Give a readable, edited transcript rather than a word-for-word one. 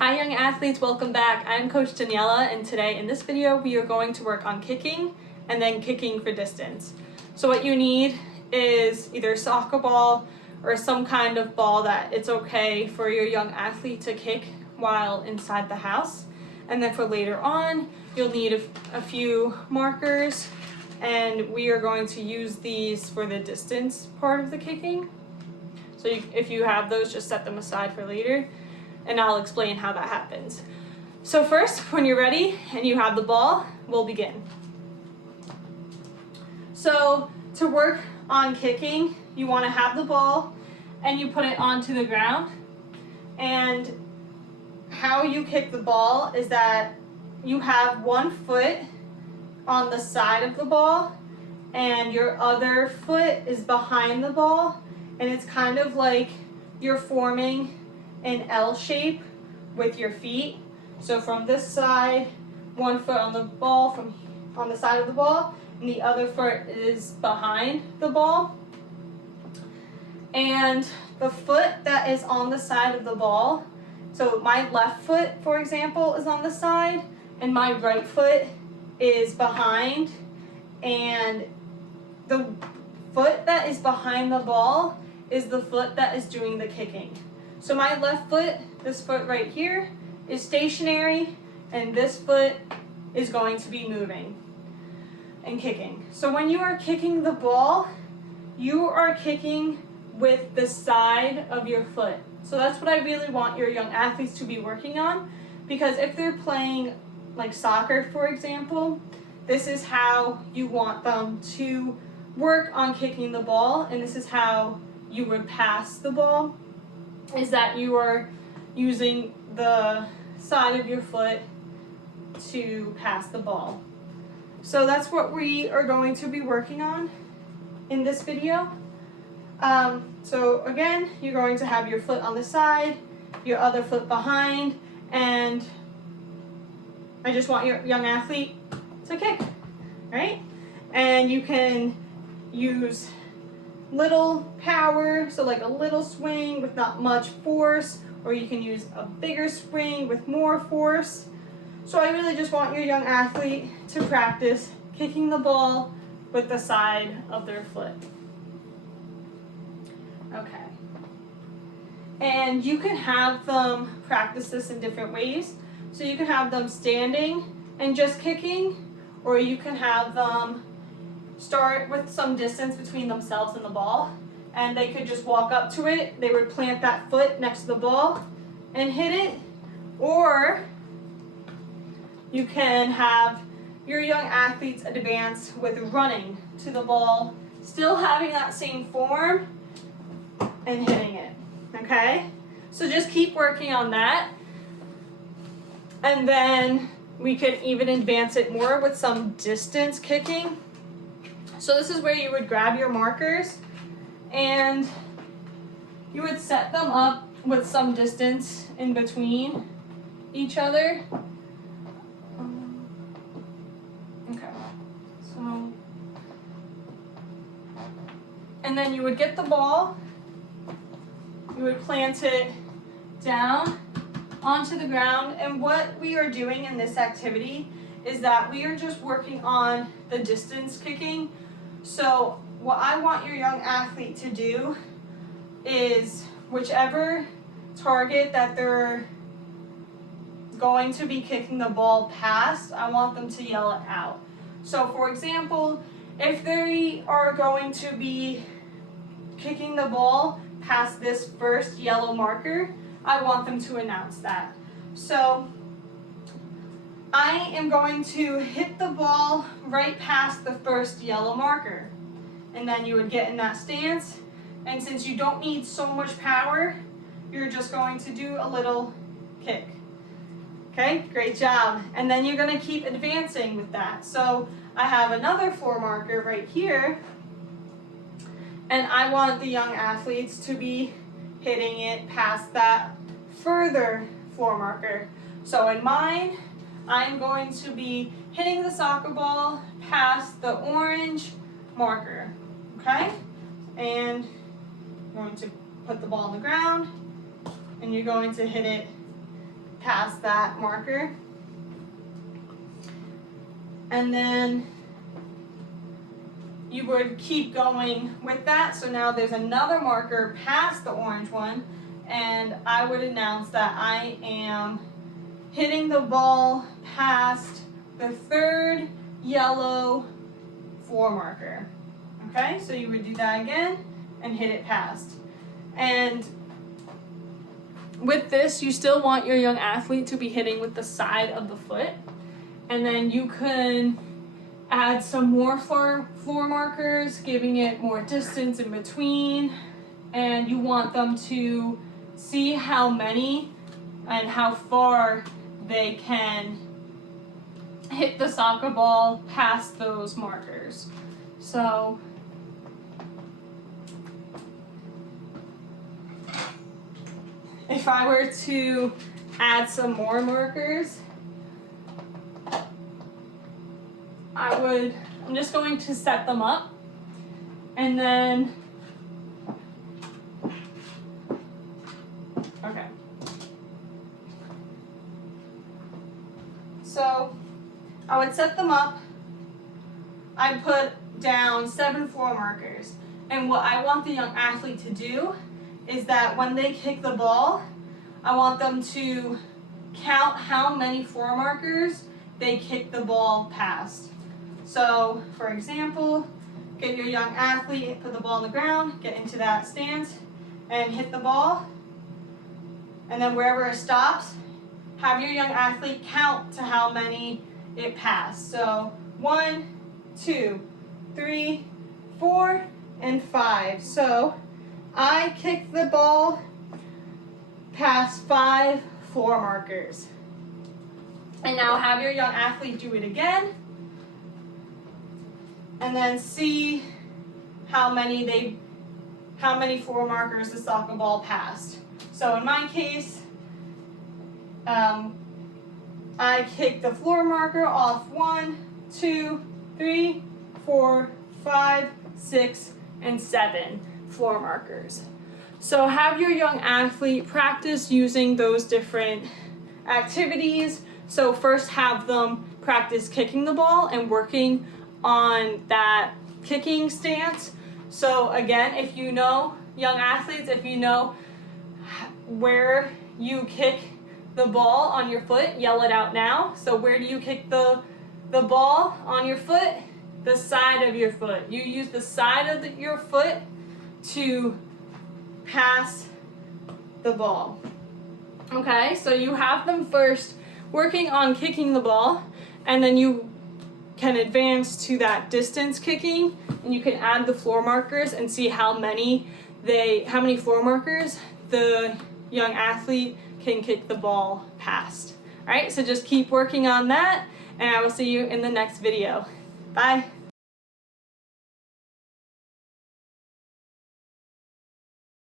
Hi young athletes, welcome back. I'm Coach Daniela, and today in this video we are going to work on kicking and then kicking for distance. So what you need is either a soccer ball or some kind of ball that it's okay for your young athlete to kick while inside the house. And then for later on, you'll need a few markers, and we are going to use these for the distance part of the kicking. So if you have those, just set them aside for later, and I'll explain how that happens. So first, when you're ready and you have the ball, we'll begin. So to work on kicking, you want to have the ball and you put it onto the ground. And how you kick the ball is that you have one foot on the side of the ball and your other foot is behind the ball, and it's kind of like you're forming an L shape with your feet. So from this side, one foot on the ball, on the side of the ball, and the other foot is behind the ball. And the foot that is on the side of the ball, so my left foot, for example, is on the side, and my right foot is behind, and the foot that is behind the ball is the foot that is doing the kicking. So my left foot, this foot right here, is stationary, and this foot is going to be moving and kicking. So when you are kicking the ball, you are kicking with the side of your foot. So that's what I really want your young athletes to be working on, because if they're playing like soccer, for example, this is how you want them to work on kicking the ball, and this is how you would pass the ball, is that you are using the side of your foot to pass the ball. So that's what we are going to be working on in this video. So again, you're going to have your foot on the side, your other foot behind, and I just want your young athlete to kick, right? And you can use little power, so like a little swing with not much force, or you can use a bigger swing with more force. So I really just want your young athlete to practice kicking the ball with the side of their foot. Okay. And you can have them practice this in different ways. So you can have them standing and just kicking, or you can have them start with some distance between themselves and the ball, and they could just walk up to it. They would plant that foot next to the ball and hit it. Or you can have your young athletes advance with running to the ball, still having that same form and hitting it, okay? So just keep working on that. And then we could even advance it more with some distance kicking. So this is where you would grab your markers and you would set them up with some distance in between each other. Okay, so, and then you would get the ball, you would plant it down onto the ground, and what we are doing in this activity is that we are just working on the distance kicking. So what I want your young athlete to do is whichever target that they're going to be kicking the ball past, I want them to yell it out. So for example, if they are going to be kicking the ball past this first yellow marker, I want them to announce that. So I am going to hit the ball right past the first yellow marker. And then you would get in that stance. And since you don't need so much power, you're just going to do a little kick. Okay, great job. And then you're going to keep advancing with that. So I have another floor marker right here. And I want the young athletes to be hitting it past that further floor marker. So in mine, I'm going to be hitting the soccer ball past the orange marker, okay? And I'm going to put the ball on the ground, and you're going to hit it past that marker. And then you would keep going with that. So now there's another marker past the orange one, and I would announce that I am hitting the ball past the third yellow floor marker. Okay, so you would do that again and hit it past. And with this, you still want your young athlete to be hitting with the side of the foot. And then you can add some more floor markers, giving it more distance in between. And you want them to see how many and how far they can hit the soccer ball past those markers. So if I were to add some more markers, I'm just going to set them up, and then, okay. So I would set them up. I put down 7 floor markers, and what I want the young athlete to do is that when they kick the ball, I want them to count how many floor markers they kick the ball past. So, for example, get your young athlete, put the ball on the ground, get into that stance, and hit the ball. And then wherever it stops, have your young athlete count to how many it passed. So 1, 2, 3, 4, and 5. So I kicked the ball past 5 floor markers. And now have your young athlete do it again, and then see how many floor markers the soccer ball passed. So in my case, I kicked the floor marker off 1, 2, 3, 4, 5, 6, and 7 floor markers. So have your young athlete practice using those different activities. So first have them practice kicking the ball and working on that kicking stance. So again, if you know, young athletes, if you know where you kick the ball on your foot, yell it out now. So where do you kick the ball on your foot? The side of your foot. You use the side of your foot to pass the ball. Okay, so you have them first working on kicking the ball, and then you can advance to that distance kicking, and you can add the floor markers and see how many floor markers the young athlete can kick the ball past. All right, so just keep working on that, and I will see you in the next video. Bye.